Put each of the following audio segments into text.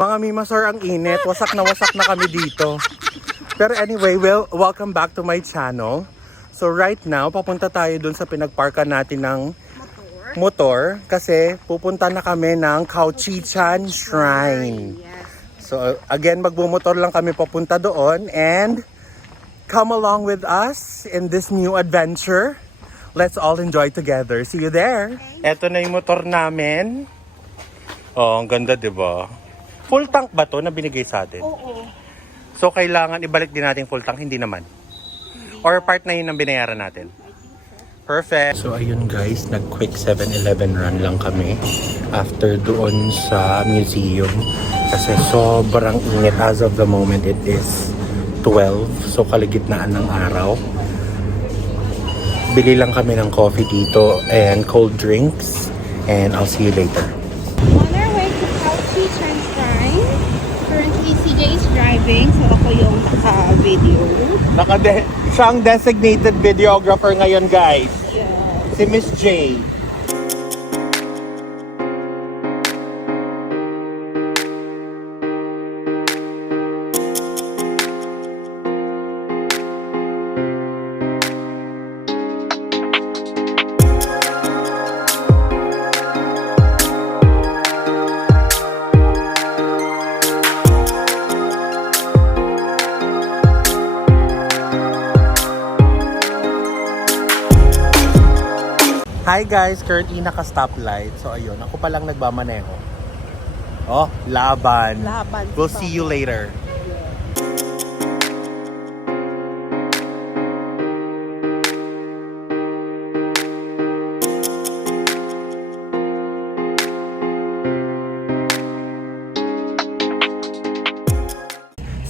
Mga mimasor, ang init. Wasak na kami dito. Pero anyway, welcome back to my channel. So right now, papunta tayo dun sa pinagparkan natin ng motor. Kasi pupunta na kami ng Khao-Chi-Chan Shrine. So again, magbumotor lang kami papunta doon. And come along with us in this new adventure. Let's all enjoy together. See you there. Eto na yung motor namin. Oh, ang ganda, diba? Full tank ba to na binigay sa atin? Oo. So, kailangan ibalik din natin full tank? Hindi naman. Or part na yun ang binayaran natin? Perfect. So, ayun guys, nag-quick 7-Eleven run lang kami after doon sa museum. Kasi sobrang init. As of the moment, it is 12. So, kaligitnaan ng araw. Bili lang kami ng coffee dito and cold drinks. And I'll see you later. On our way to Khao-Chi-Chan Shrine. Currently, CJ is driving. So, ako yung naka-video. Siya ang designated videographer ngayon, guys. Yeah. Si Miss J. Hi guys, currently naka-stoplight. So ayun, ako pa lang nagmamaneho. Oh, laban. Laban. We'll see you later.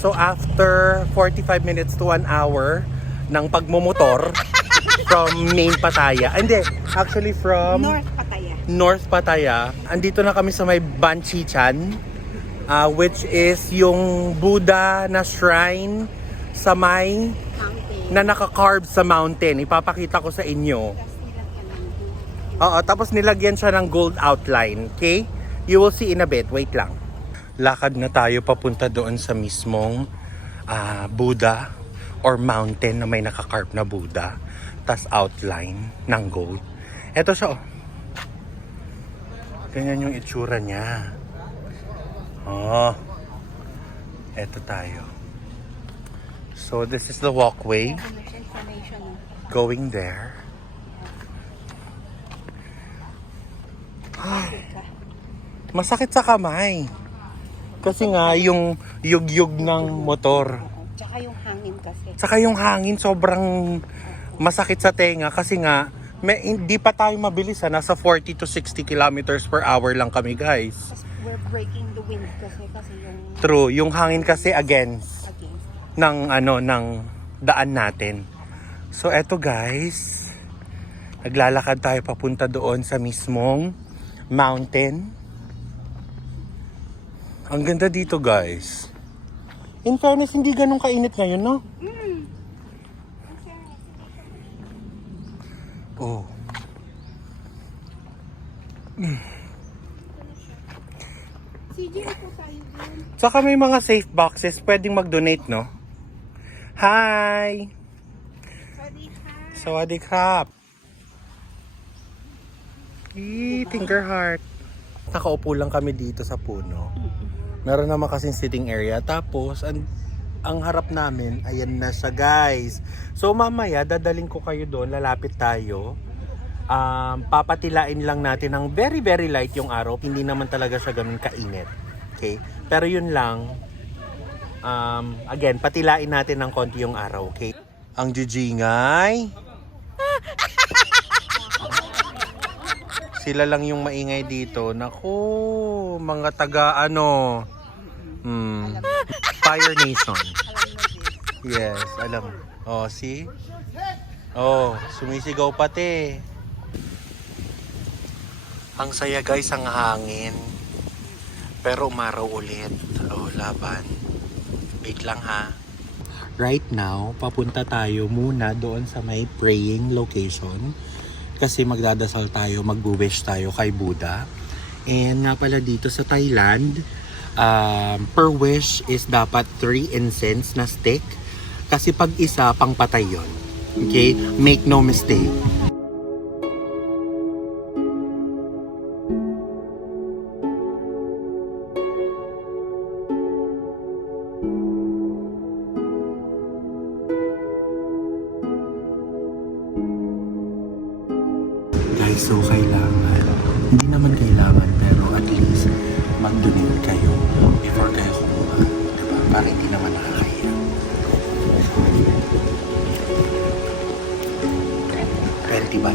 So after 45 minutes to 1 hour ng pagmumotor from main Pattaya. Hindi, actually from North Pattaya. North Pattaya. Andito na kami sa may Banchi-chan, which is yung Buddha na shrine sa may Mountain. na naka-carve sa mountain. Ipapakita ko sa inyo. Oo, tapos nilagyan siya ng gold outline. Okay? You will see in a bit. Wait lang. Lakad na tayo papunta doon sa mismong Buddha or mountain na may naka-carve na Buddha. Tas outline ng gold. Eto siya, oh. Ganyan yung itsura niya. Oh. Eto tayo. So, this is the walkway going there. Ay, masakit sa kamay. Kasi nga, yung yugyug ng motor. Tsaka yung hangin kasi. Tsaka yung hangin sobrang masakit sa tenga kasi nga hindi pa tayo mabilis. Nasa 40 to 60 kilometers per hour lang kami, guys. We're breaking the wind kasi yung... True, yung hangin kasi against ng daan natin. So eto guys, naglalakad tayo papunta doon sa mismong mountain. Ang ganda dito, guys. In fairness, hindi ganun kainit ngayon, no? Oh. CJ, po tayo din. Tsaka may mga safe boxes, pwedeng mag-donate, no? Hi! Sawadee krap! Finger heart. Nakaupo lang kami dito sa puno. Meron naman kasing sitting area. Tapos, ang harap namin, ayan na siya, guys. So, mamaya, dadaling ko kayo doon. Lalapit tayo. Papatilain lang natin ng very, very light yung araw. Hindi naman talaga siya ganun kainit. Okay? Pero yun lang. Again, patilain natin ng konti yung araw. Okay? Ang jijingay. Sila lang yung maingay dito. Naku, mga taga Fire Nation. Yes, alam. Oh, see? Oh, sumisigaw pati. Ang saya, guys, ang hangin. Pero umaraw ulit. Oh, laban. Wait lang, ha. Right now, papunta tayo muna doon sa may praying location. Kasi magdadasal tayo, magbu-wish tayo kay Buddha. And nga pala dito sa Thailand, per wish is dapat 3 incense na stick. Kasi pag isa, pang patay yun. Okay? Make no mistake. Guys, so kailangan, hindi naman kailangan, pero at least mag-donate kayo before kayo kumuha. Diba? Para hindi naman nakakahiya. 20 ba?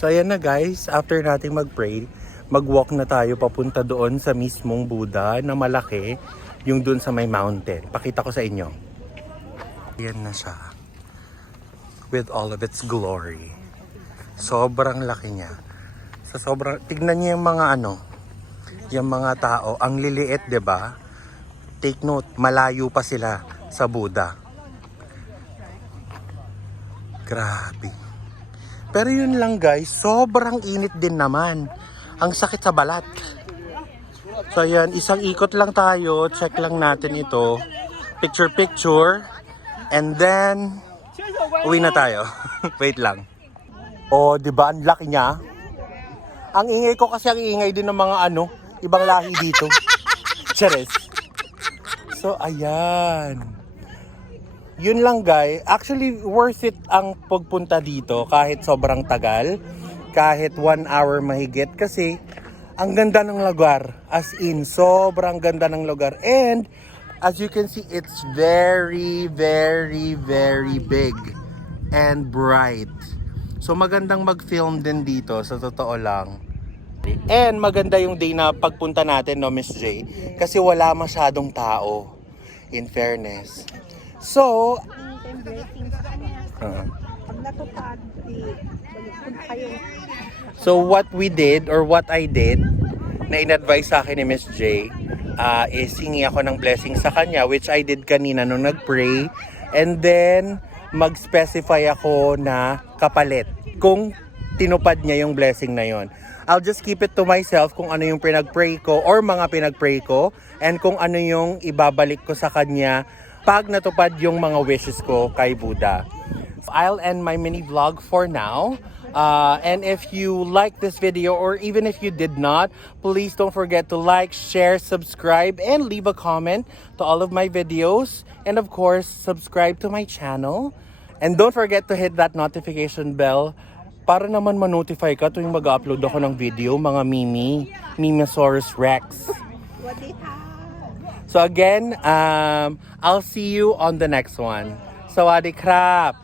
So ayan na guys, after nating mag-pray, mag-walk na tayo papunta doon sa mismong Buddha na malaki, yung doon sa may mountain. Pakita ko sa inyo. Ayan na siya. With all of its glory. Sobrang laki niya. Tignan niyo yung mga yung mga tao, ang liliit, 'di ba? Take note, malayo pa sila sa Buddha. Grabe. Pero yun lang guys, sobrang init din naman. Ang sakit sa balat. So ayan, isang ikot lang tayo. Check lang natin ito. Picture. And then, uwi na tayo. Wait lang. Oh, di ba ang laki niya? Ang ingay ko kasi ang ingay din ng mga ibang lahi dito. Cheres. So ayan. Yun lang guys, actually worth it ang pagpunta dito kahit sobrang tagal, kahit 1 hour mahigit kasi ang ganda ng lugar, as in sobrang ganda ng lugar, and as you can see it's very very very big and bright. So magandang mag-film din dito sa totoo lang. And maganda yung day na pagpunta natin, no Miss J, kasi wala masyadong tao, in fairness. So, what we did or what I did na in-advise sa akin ni Miss J is hingi ako ng blessing sa kanya, which I did kanina nung nag-pray, and then mag-specify ako na kapalit kung tinupad niya yung blessing na yon. I'll just keep it to myself kung ano yung pinag-pray ko or mga pinag-pray ko, and kung ano yung ibabalik ko sa kanya pag natupad yung mga wishes ko kay Buddha. I'll end my mini vlog for now. And if you like this video, or even if you did not, please don't forget to like, share, subscribe, and leave a comment to all of my videos. And of course, subscribe to my channel. And don't forget to hit that notification bell para naman ma-notify ka tuwing mag-upload ako ng video, mga Mimisaurus Rex. So again, I'll see you on the next one. Sawadee krap!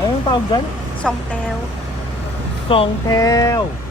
Anong tawag dyan? Songtail. Songtel.